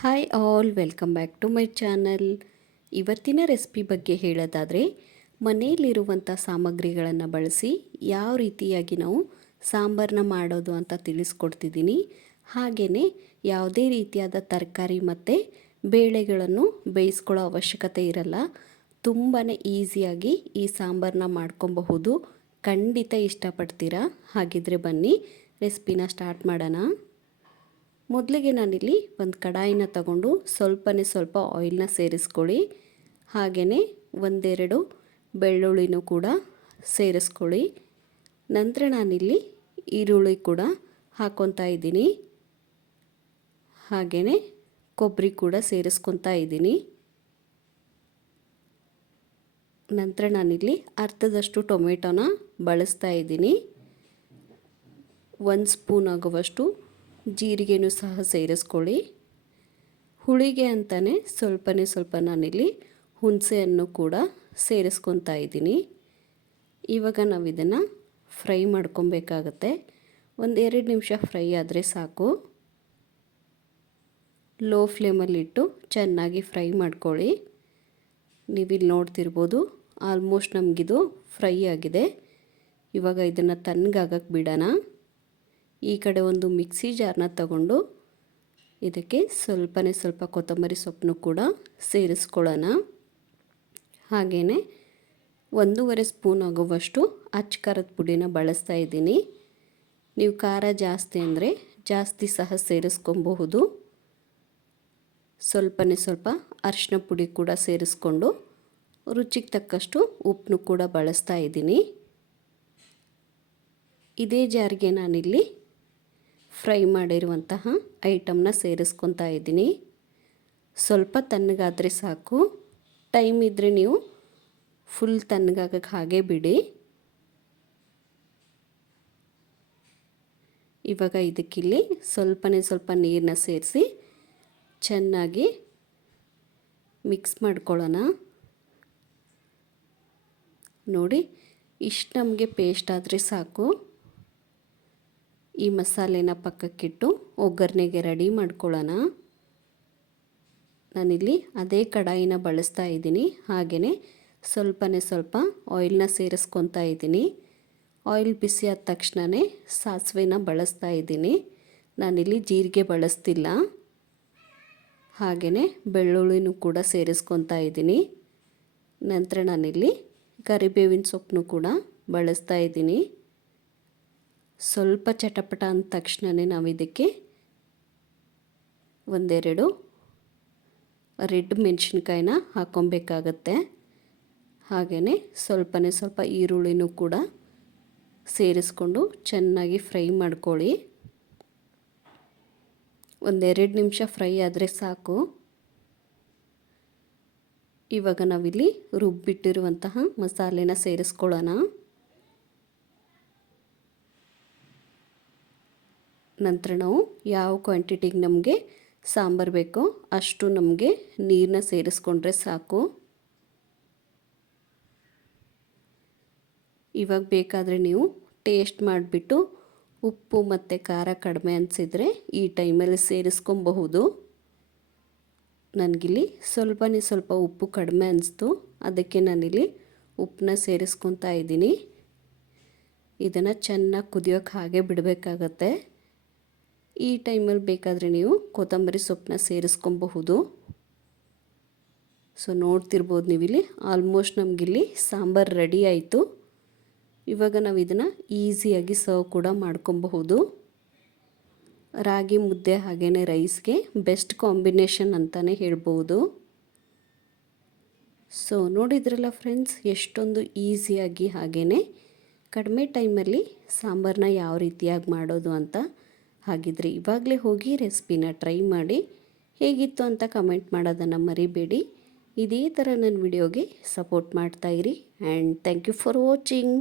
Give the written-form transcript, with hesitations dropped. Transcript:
Hi all, welcome back to my channel. ಇವತ್ತಿನ recipe ಬಗ್ಗೆ ಹೇಳೋದಾದರೆ, ಮನೆಯಲ್ಲಿರುವಂಥ ಸಾಮಗ್ರಿಗಳನ್ನು ಬಳಸಿ ಯಾವ ರೀತಿಯಾಗಿ ನಾವು ಸಾಂಬಾರನ್ನ ಮಾಡೋದು ಅಂತ ತಿಳಿಸ್ಕೊಡ್ತಿದ್ದೀನಿ. ಹಾಗೆಯೇ ಯಾವುದೇ ರೀತಿಯಾದ ತರಕಾರಿ ಮತ್ತು ಬೇಳೆಗಳನ್ನು ಬೇಯಿಸ್ಕೊಳ್ಳೋ ಅವಶ್ಯಕತೆ ಇರಲ್ಲ. ತುಂಬಾ ಈಸಿಯಾಗಿ ಈ ಸಾಂಬಾರನ್ನ ಮಾಡ್ಕೊಬಹುದು. ಖಂಡಿತ ಇಷ್ಟಪಡ್ತೀರಾ. ಹಾಗಿದ್ರೆ ಬನ್ನಿ ರೆಸಿಪಿನ ಸ್ಟಾರ್ಟ್ ಮಾಡೋಣ. ಮೊದಲಿಗೆ ನಾನಿಲ್ಲಿ ಒಂದು ಕಡಾಯಿನ ತಗೊಂಡು ಸ್ವಲ್ಪ ಆಯಿಲ್ನ ಸೇರಿಸ್ಕೊಳ್ಳಿ. ಹಾಗೆಯೇ ಒಂದೆರಡು ಬೆಳ್ಳುಳ್ಳಿನೂ ಕೂಡ ಸೇರಿಸ್ಕೊಳ್ಳಿ. ನಂತರ ನಾನಿಲ್ಲಿ ಈರುಳ್ಳಿ ಕೂಡ ಹಾಕ್ಕೊತಾ ಇದ್ದೀನಿ. ಹಾಗೆಯೇ ಕೊಬ್ಬರಿ ಕೂಡ ಸೇರಿಸ್ಕೊತಾ ಇದ್ದೀನಿ. ನಂತರ ನಾನಿಲ್ಲಿ ಅರ್ಧದಷ್ಟು ಟೊಮೆಟೊನ ಬಳಸ್ತಾ ಇದ್ದೀನಿ. 1 ಸ್ಪೂನ್ ಆಗುವಷ್ಟು ಜೀರಿಗೆನೂ ಸಹ ಸೇರಿಸ್ಕೊಳ್ಳಿ. ಹುಳಿಗೆ ಅಂತಲೇ ಸ್ವಲ್ಪ ನಾನಿಲ್ಲಿ ಹುಣಸೆಯನ್ನು ಕೂಡ ಸೇರಿಸ್ಕೊತಾ ಇದ್ದೀನಿ. ಇವಾಗ ನಾವು ಇದನ್ನು ಫ್ರೈ ಮಾಡ್ಕೊಬೇಕಾಗತ್ತೆ. 1-2 ನಿಮಿಷ ಫ್ರೈ ಆದರೆ ಸಾಕು. ಲೋ ಫ್ಲೇಮಲ್ಲಿಟ್ಟು ಚೆನ್ನಾಗಿ ಫ್ರೈ ಮಾಡ್ಕೊಳ್ಳಿ. ನೀವಿಲ್ಲಿ ನೋಡ್ತಿರ್ಬೋದು, ಆಲ್ಮೋಸ್ಟ್ ನಮಗಿದು ಫ್ರೈ ಆಗಿದೆ. ಇವಾಗ ಇದನ್ನು ತಣ್ಣಗಾಗಕ್ಕೆ ಬಿಡೋಣ. ಈ ಕಡೆ ಒಂದು ಮಿಕ್ಸಿ ಜಾರ್ನ ತಗೊಂಡು ಇದಕ್ಕೆ ಸ್ವಲ್ಪ ಕೊತ್ತಂಬರಿ ಸೊಪ್ಪನ್ನು ಕೂಡ ಸೇರಿಸ್ಕೊಳ್ಳೋಣ. ಹಾಗೆಯೇ 1.5 ಸ್ಪೂನ್ ಆಗುವಷ್ಟು ಅಚ್ಚ ಖಾರದ ಪುಡಿನ ಬಳಸ್ತಾ ಇದ್ದೀನಿ. ನೀವು ಖಾರ ಜಾಸ್ತಿ ಅಂದರೆ ಜಾಸ್ತಿ ಸಹ ಸೇರಿಸ್ಕೊಬಹುದು. ಸ್ವಲ್ಪ ಅರಿಶಿನ ಪುಡಿ ಕೂಡ ಸೇರಿಸ್ಕೊಂಡು ರುಚಿಗೆ ತಕ್ಕಷ್ಟು ಉಪ್ಪನ್ನು ಕೂಡ ಬಳಸ್ತಾ ಇದ್ದೀನಿ. ಇದೇ ಜಾರಿಗೆ ನಾನಿಲ್ಲಿ ಫ್ರೈ ಮಾಡಿರುವಂತಹ ಐಟಮ್ನ ಸೇರಿಸ್ಕೊತಾ ಇದ್ದೀನಿ. ಸ್ವಲ್ಪ ತಣ್ಣಗಾದರೆ ಸಾಕು. ಟೈಮ್ ಇದ್ದರೆ ನೀವು ಫುಲ್ ತಣ್ಣಗಾಗಕ್ಕೆ ಹಾಗೆ ಬಿಡಿ. ಇವಾಗ ಇದಕ್ಕಿಲ್ಲಿ ಸ್ವಲ್ಪ ನೀರನ್ನ ಸೇರಿಸಿ ಚೆನ್ನಾಗಿ ಮಿಕ್ಸ್ ಮಾಡ್ಕೊಳ್ಳೋಣ. ನೋಡಿ, ಇಷ್ಟು ನಮಗೆ ಪೇಸ್ಟ್ ಆದರೆ ಸಾಕು. ಈ ಮಸಾಲೆನ ಪಕ್ಕಕ್ಕಿಟ್ಟು ಒಗ್ಗರಣೆಗೆ ರೆಡಿ ಮಾಡ್ಕೊಳ್ಳೋಣ. ನಾನಿಲ್ಲಿ ಅದೇ ಕಡಾಯಿನ ಬಳಸ್ತಾ ಇದ್ದೀನಿ. ಹಾಗೆಯೇ ಸ್ವಲ್ಪ ಆಯಿಲ್ನ ಸೇರಿಸ್ಕೊತಾ ಇದ್ದೀನಿ. ಆಯಿಲ್ ಬಿಸಿ ಆದ ತಕ್ಷಣವೇ ಸಾಸಿವೆನ ಬಳಸ್ತಾ ಇದ್ದೀನಿ. ನಾನಿಲ್ಲಿ ಜೀರಿಗೆ ಬಳಸ್ತಿಲ್ಲ. ಹಾಗೆಯೇ ಬೆಳ್ಳುಳ್ಳಿನೂ ಕೂಡ ಸೇರಿಸ್ಕೊತಾ ಇದ್ದೀನಿ. ನಂತರ ನಾನಿಲ್ಲಿ ಕರಿಬೇವಿನ ಸೊಪ್ಪನ್ನು ಕೂಡ ಬಳಸ್ತಾ ಇದ್ದೀನಿ. ಸ್ವಲ್ಪ ಚಟಪಟ ಅಂದ ತಕ್ಷಣವೇ ನಾವು ಇದಕ್ಕೆ 1-2 ರೆಡ್ ಮೆಣಸಿನ್ಕಾಯಿನ ಹಾಕ್ಕೊಬೇಕಾಗತ್ತೆ. ಹಾಗೆಯೇ ಸ್ವಲ್ಪ ಈರುಳ್ಳಿನೂ ಕೂಡ ಸೇರಿಸ್ಕೊಂಡು ಚೆನ್ನಾಗಿ ಫ್ರೈ ಮಾಡ್ಕೊಳ್ಳಿ. 1-2 ನಿಮಿಷ ಫ್ರೈ ಆದರೆ ಸಾಕು. ಇವಾಗ ನಾವಿಲ್ಲಿ ರುಬ್ಬಿಟ್ಟಿರುವಂತಹ ಮಸಾಲೆನ ಸೇರಿಸ್ಕೊಳ್ಳೋಣ. ನಂತರ ನಾವು ಯಾವ ಕ್ವಾಂಟಿಟಿಗೆ ನಮಗೆ ಸಾಂಬಾರು ಬೇಕೋ ಅಷ್ಟು ನಮಗೆ ನೀರನ್ನ ಸೇರಿಸ್ಕೊಂಡ್ರೆ ಸಾಕು. ಇವಾಗ ಬೇಕಾದರೆ ನೀವು ಟೇಸ್ಟ್ ಮಾಡಿಬಿಟ್ಟು ಉಪ್ಪು ಮತ್ತು ಖಾರ ಕಡಿಮೆ ಅನಿಸಿದರೆ ಈ ಟೈಮಲ್ಲಿ ಸೇರಿಸ್ಕೊಬಹುದು. ನನಗಿಲ್ಲಿ ಸ್ವಲ್ಪ ಉಪ್ಪು ಕಡಿಮೆ ಅನಿಸ್ತು. ಅದಕ್ಕೆ ನಾನಿಲ್ಲಿ ಉಪ್ಪನ್ನ ಸೇರಿಸ್ಕೊತಾ ಇದ್ದೀನಿ. ಇದನ್ನು ಚೆನ್ನಾಗಿ ಕುದಿಯೋಕ್ಕೆ ಹಾಗೆ ಬಿಡಬೇಕಾಗತ್ತೆ. ಈ ಟೈಮಲ್ಲಿ ಬೇಕಾದರೆ ನೀವು ಕೊತ್ತಂಬರಿ ಸೊಪ್ಪನ್ನ ಸೇರಿಸ್ಕೊಬಹುದು. ಸೊ ನೋಡ್ತಿರ್ಬೋದು ನೀವಿಲ್ಲಿ ಆಲ್ಮೋಸ್ಟ್ ನಮಗಿಲ್ಲಿ ಸಾಂಬಾರು ರೆಡಿ ಆಯಿತು. ಇವಾಗ ನಾವು ಇದನ್ನು ಈಸಿಯಾಗಿ ಸರ್ವ್ ಕೂಡ ಮಾಡ್ಕೊಬಹುದು. ರಾಗಿ ಮುದ್ದೆ ಹಾಗೆಯೇ ರೈಸ್ಗೆ ಬೆಸ್ಟ್ ಕಾಂಬಿನೇಷನ್ ಅಂತಲೇ ಹೇಳ್ಬೋದು. ಸೊ ನೋಡಿದ್ರಲ್ಲ ಫ್ರೆಂಡ್ಸ್, ಎಷ್ಟೊಂದು ಈಸಿಯಾಗಿ ಹಾಗೆಯೇ ಕಡಿಮೆ ಟೈಮಲ್ಲಿ ಸಾಂಬಾರನ್ನ ಯಾವ ರೀತಿಯಾಗಿ ಮಾಡೋದು ಅಂತ. ಹಾಗಿದ್ರೆ ಇವಾಗಲೇ ಹೋಗಿ ರೆಸಿಪಿನ ಟ್ರೈ ಮಾಡಿ ಹೇಗಿತ್ತು ಅಂತ ಕಮೆಂಟ್ ಮಾಡೋದನ್ನು ಮರಿಬೇಡಿ. ಇದೇ ಥರ ನನ್ನ ವಿಡಿಯೋಗೆ ಸಪೋರ್ಟ್ ಮಾಡ್ತಾಯಿರಿ. And thank you for watching.